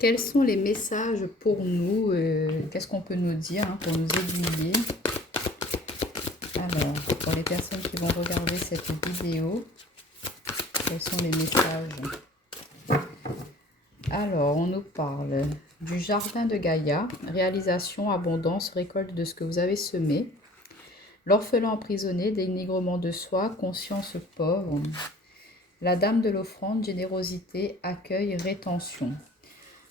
Quels sont les messages pour nous? Qu'est-ce qu'on peut nous dire pour nous aiguiller? Alors, pour les personnes qui vont regarder cette vidéo, quels sont les messages? Alors, on nous parle du jardin de Gaïa, réalisation, abondance, récolte de ce que vous avez semé. L'orphelin emprisonné, dénigrement de soi, conscience pauvre. La dame de l'offrande, générosité, accueil, rétention.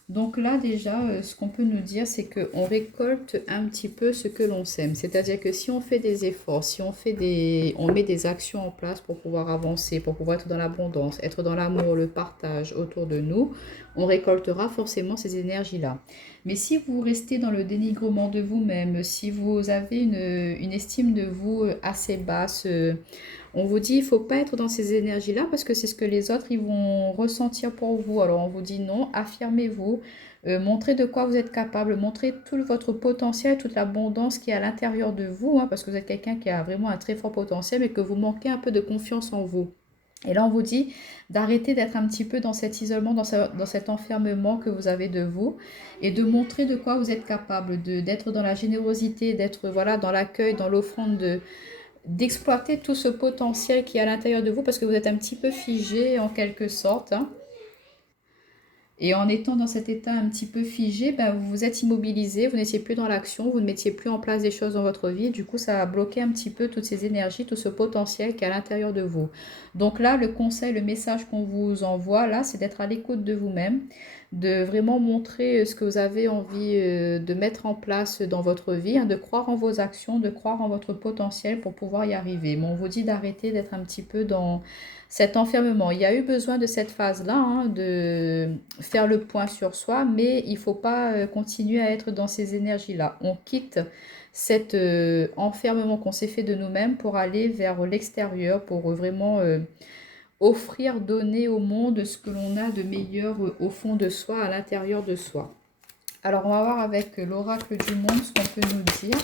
Donc là déjà, ce qu'on peut nous dire, c'est qu'on récolte un petit peu ce que l'on sème. C'est-à-dire que si on fait des efforts, si on met des actions en place pour pouvoir avancer, pour pouvoir être dans l'abondance, être dans l'amour, le partage autour de nous, on récoltera forcément ces énergies-là. Mais si vous restez dans le dénigrement de vous-même, si vous avez une estime de vous assez basse, on vous dit, il ne faut pas être dans ces énergies-là parce que c'est ce que les autres ils vont ressentir pour vous. Alors on vous dit non, affirmez-vous, montrez de quoi vous êtes capable, montrez tout votre potentiel, toute l'abondance qui est à l'intérieur de vous, parce que vous êtes quelqu'un qui a vraiment un très fort potentiel mais que vous manquez un peu de confiance en vous. Et là, on vous dit d'arrêter d'être un petit peu dans cet isolement, dans cet enfermement que vous avez de vous et de montrer de quoi vous êtes capable, d'être dans la générosité, d'être voilà, dans l'accueil, dans l'offrande d'exploiter tout ce potentiel qui est à l'intérieur de vous parce que vous êtes un petit peu figé en quelque sorte. Et en étant dans cet état un petit peu figé, ben, vous vous êtes immobilisé, vous n'étiez plus dans l'action, vous ne mettiez plus en place des choses dans votre vie. Du coup, ça a bloqué un petit peu toutes ces énergies, tout ce potentiel qui est à l'intérieur de vous. Donc là, le conseil, le message qu'on vous envoie, là, c'est d'être à l'écoute de vous-même, de vraiment montrer ce que vous avez envie de mettre en place dans votre vie, de croire en vos actions, de croire en votre potentiel pour pouvoir y arriver. Mais on vous dit d'arrêter d'être un petit peu dans cet enfermement. Il y a eu besoin de cette phase-là, de faire le point sur soi, mais il ne faut pas continuer à être dans ces énergies-là. On quitte cet enfermement qu'on s'est fait de nous-mêmes pour aller vers l'extérieur, pour vraiment offrir, donner au monde ce que l'on a de meilleur au fond de soi, à l'intérieur de soi. Alors, on va voir avec l'oracle du monde ce qu'on peut nous dire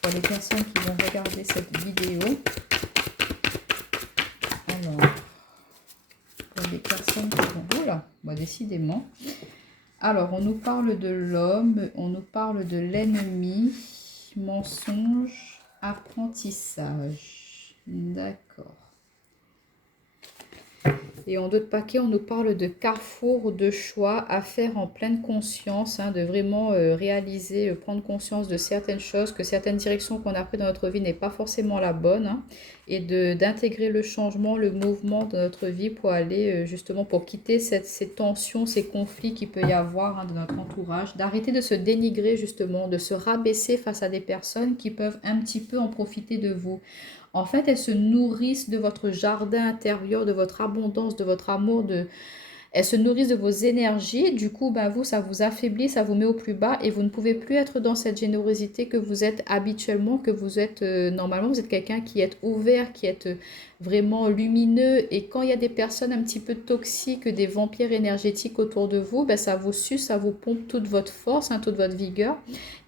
pour les personnes qui vont regarder cette vidéo. Alors, pour les personnes qui vont... Oula, bah décidément. Alors, on nous parle de l'homme, on nous parle de l'ennemi, mensonge, apprentissage. D'accord. Et en d'autres paquets, on nous parle de carrefour de choix à faire en pleine conscience, de vraiment réaliser, prendre conscience de certaines choses, que certaines directions qu'on a prises dans notre vie n'est pas forcément la bonne, et d'intégrer le changement, le mouvement de notre vie pour aller justement, pour quitter ces tensions, ces conflits qu'il peut y avoir de notre entourage, d'arrêter de se dénigrer justement, de se rabaisser face à des personnes qui peuvent un petit peu en profiter de vous. En fait, elles se nourrissent de votre jardin intérieur, de votre abondance, de votre amour, elles se nourrissent de vos énergies. Du coup, ben vous, ça vous affaiblit, ça vous met au plus bas et vous ne pouvez plus être dans cette générosité que vous êtes habituellement, que vous êtes normalement. Vous êtes quelqu'un qui est ouvert, qui est vraiment lumineux. Et quand il y a des personnes un petit peu toxiques, des vampires énergétiques autour de vous, ben ça vous suce, ça vous pompe toute votre force, toute votre vigueur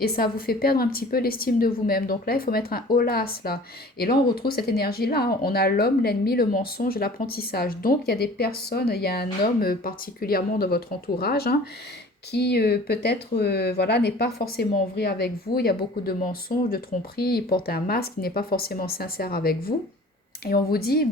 et ça vous fait perdre un petit peu l'estime de vous-même. Donc là, il faut mettre un holas là. Et là, on retrouve cette énergie-là. On a l'homme, l'ennemi, le mensonge et l'apprentissage. Donc, il y a des personnes, il y a un homme particulièrement dans votre entourage qui peut-être voilà, n'est pas forcément vrai avec vous. Il y a beaucoup de mensonges, de tromperies. Il porte un masque, il n'est pas forcément sincère avec vous. Et on vous dit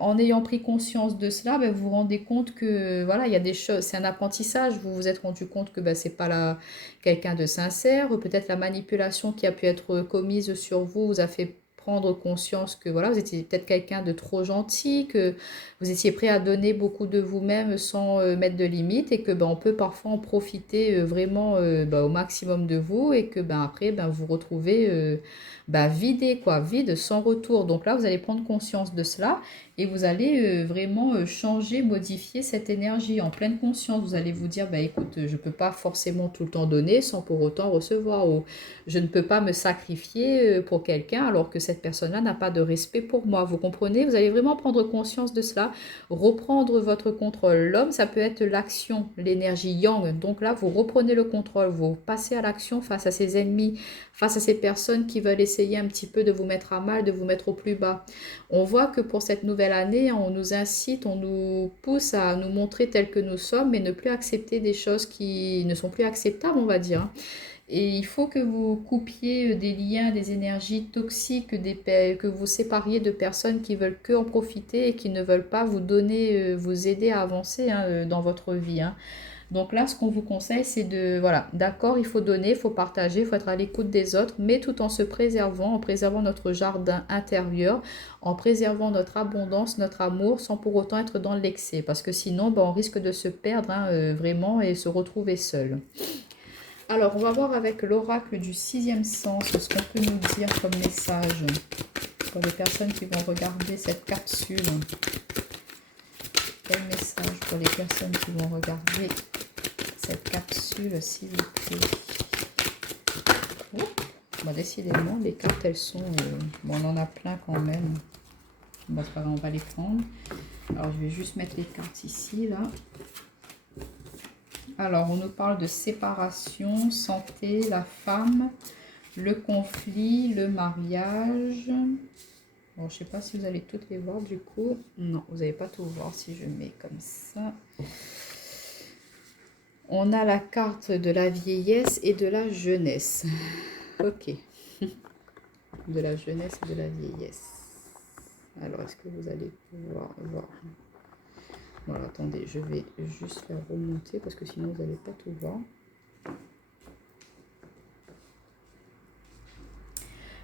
en ayant pris conscience de cela, vous vous rendez compte que voilà, il y a des choses, c'est un apprentissage. Vous vous êtes rendu compte que c'est pas quelqu'un de sincère, ou peut-être la manipulation qui a pu être commise sur vous vous a fait prendre conscience que voilà, vous étiez peut-être quelqu'un de trop gentil, que vous étiez prêt à donner beaucoup de vous-même sans mettre de limites et que on peut parfois en profiter vraiment au maximum de vous et que après vous retrouvez vidé quoi, vide sans retour. Donc là, vous allez prendre conscience de cela et vous allez vraiment changer, modifier cette énergie en pleine conscience. Vous allez vous dire, écoute, je ne peux pas forcément tout le temps donner sans pour autant recevoir, ou je ne peux pas me sacrifier pour quelqu'un alors que cette personne-là n'a pas de respect pour moi. Vous comprenez? Vous allez vraiment prendre conscience de cela, reprendre votre contrôle. L'homme, ça peut être l'action, l'énergie yang. Donc là, vous reprenez le contrôle, vous passez à l'action face à ses ennemis, face à ces personnes qui veulent essayer un petit peu de vous mettre à mal, de vous mettre au plus bas. On voit que pour cette nouvelle nouvelle année, hein, on nous incite, on nous pousse à nous montrer tels que nous sommes, mais ne plus accepter des choses qui ne sont plus acceptables, on va dire, hein. Et il faut que vous coupiez des liens, des énergies toxiques, que vous sépariez de personnes qui veulent que en profiter et qui ne veulent pas vous donner, vous aider à avancer, hein, dans votre vie, hein. Donc là, ce qu'on vous conseille, c'est de, voilà, d'accord, il faut donner, il faut partager, il faut être à l'écoute des autres, mais tout en préservant notre jardin intérieur, en préservant notre abondance, notre amour, sans pour autant être dans l'excès. Parce que sinon, ben, on risque de se perdre, hein, vraiment et se retrouver seul. Alors, on va voir avec l'oracle du sixième sens ce qu'on peut nous dire comme message pour les personnes qui vont regarder cette capsule. Quel message pour les personnes qui vont regarder cette capsule, s'il vous plaît? Oh, bon, décidément, les cartes, elles sont... bon, on en a plein quand même. Bon, c'est pas grave, on va les prendre. Alors, je vais juste mettre les cartes ici, là. Alors, on nous parle de séparation, santé, la femme, le conflit, le mariage. Bon, je ne sais pas si vous allez toutes les voir du coup. Non, vous n'allez pas tout voir si je mets comme ça. On a la carte de la vieillesse et de la jeunesse. Ok. De la jeunesse et de la vieillesse. Alors, est-ce que vous allez pouvoir voir? Voilà, attendez, je vais juste faire remonter parce que sinon vous n'allez pas tout voir.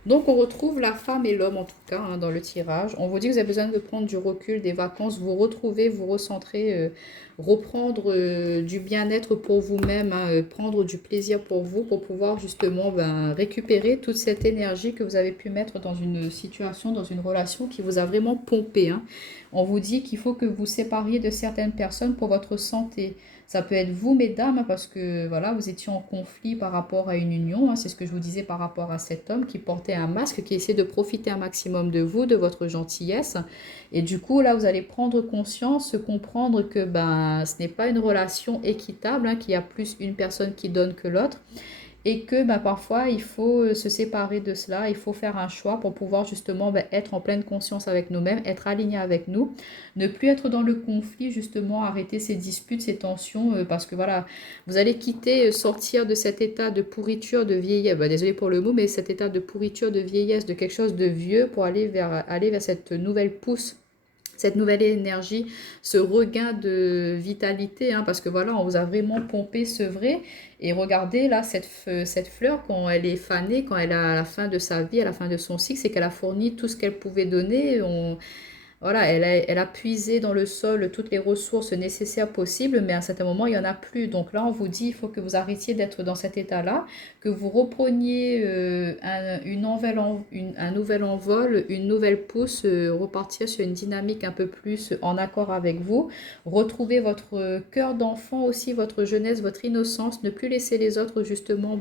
Donc, on retrouve la femme et l'homme, en tout cas, hein, dans le tirage. On vous dit que vous avez besoin de prendre du recul, des vacances, vous retrouver, vous recentrer, reprendre du bien-être pour vous-même, hein, prendre du plaisir pour vous, pour pouvoir justement récupérer toute cette énergie que vous avez pu mettre dans une situation, dans une relation qui vous a vraiment pompé, hein. On vous dit qu'il faut que vous sépariez de certaines personnes pour votre santé. Ça peut être vous, mesdames, parce que voilà, vous étiez en conflit par rapport à une union, hein. C'est ce que je vous disais par rapport à cet homme qui portait un masque, qui essaie de profiter un maximum de vous, de votre gentillesse. Et du coup, là, vous allez prendre conscience, comprendre que ce n'est pas une relation équitable, hein, qu'il y a plus une personne qui donne que l'autre. Et que parfois, il faut se séparer de cela, il faut faire un choix pour pouvoir justement être en pleine conscience avec nous-mêmes, être aligné avec nous, ne plus être dans le conflit, justement, arrêter ces disputes, ces tensions, parce que voilà, vous allez quitter, sortir de cet état de pourriture, de vieillesse, désolé pour le mot, mais cet état de pourriture, de vieillesse, de quelque chose de vieux pour aller vers cette nouvelle pousse, cette nouvelle énergie, ce regain de vitalité, hein, parce que voilà, on vous a vraiment pompé, sevré. Et regardez là, cette fleur, quand elle est fanée, quand elle est à la fin de sa vie, à la fin de son cycle, c'est qu'elle a fourni tout ce qu'elle pouvait donner. Voilà, elle a puisé dans le sol toutes les ressources nécessaires possibles, mais à un certain moment, il n'y en a plus. Donc là, on vous dit, il faut que vous arrêtiez d'être dans cet état-là, que vous repreniez un nouvel envol, une nouvelle pousse, repartir sur une dynamique un peu plus en accord avec vous. Retrouver votre cœur d'enfant aussi, votre jeunesse, votre innocence, ne plus laisser les autres justement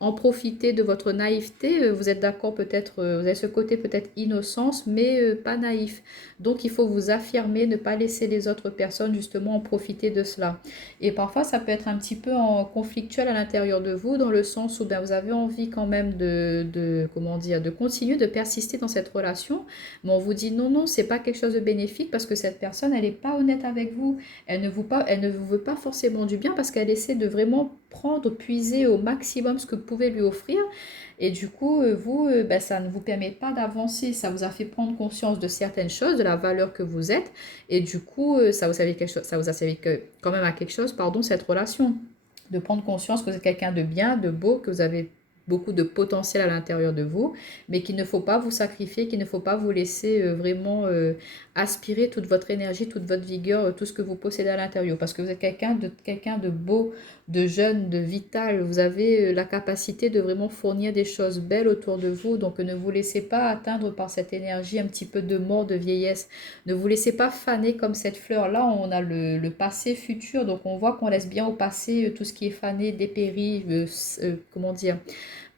en profiter de votre naïveté. Vous êtes d'accord peut-être, vous avez ce côté peut-être innocence, mais pas naïf. Donc il faut vous affirmer, ne pas laisser les autres personnes justement en profiter de cela. Et parfois ça peut être un petit peu conflictuel à l'intérieur de vous, dans le sens où vous avez envie quand même comment dire, de continuer, de persister dans cette relation, mais on vous dit non, non, c'est pas quelque chose de bénéfique parce que cette personne, elle n'est pas honnête avec vous. Elle ne vous veut pas forcément du bien parce qu'elle essaie de vraiment prendre, puiser au maximum ce que vous pouvez lui offrir. Et du coup, vous, ça ne vous permet pas d'avancer. Ça vous a fait prendre conscience de certaines choses, de la valeur que vous êtes. Et du coup, ça vous a servi quand même à quelque chose, pardon, cette relation. De prendre conscience que vous êtes quelqu'un de bien, de beau, que vous avez beaucoup de potentiel à l'intérieur de vous, mais qu'il ne faut pas vous sacrifier, qu'il ne faut pas vous laisser vraiment aspirer toute votre énergie, toute votre vigueur, tout ce que vous possédez à l'intérieur. Parce que vous êtes quelqu'un de beau, de jeune, de vital. Vous avez la capacité de vraiment fournir des choses belles autour de vous. Donc ne vous laissez pas atteindre par cette énergie un petit peu de mort, de vieillesse. Ne vous laissez pas faner comme cette fleur-là. On a le passé, futur. Donc on voit qu'on laisse bien au passé tout ce qui est fané, dépéri, comment dire,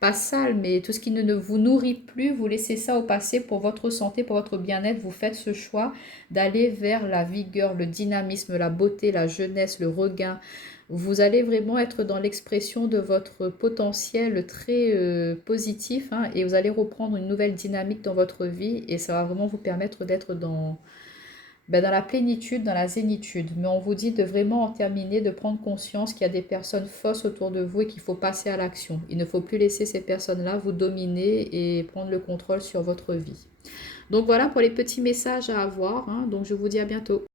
pas sale, mais tout ce qui ne vous nourrit plus, vous laissez ça au passé pour votre santé, pour votre bien-être. Vous faites ce choix d'aller vers la vigueur, le dynamisme, la beauté, la jeunesse, le regain. Vous allez vraiment être dans l'expression de votre potentiel très positif, hein, et vous allez reprendre une nouvelle dynamique dans votre vie et ça va vraiment vous permettre d'être ben, dans la plénitude, dans la zénitude. Mais on vous dit de vraiment en terminer, de prendre conscience qu'il y a des personnes fausses autour de vous et qu'il faut passer à l'action. Il ne faut plus laisser ces personnes-là vous dominer et prendre le contrôle sur votre vie. Donc voilà pour les petits messages à avoir, hein. Donc je vous dis à bientôt.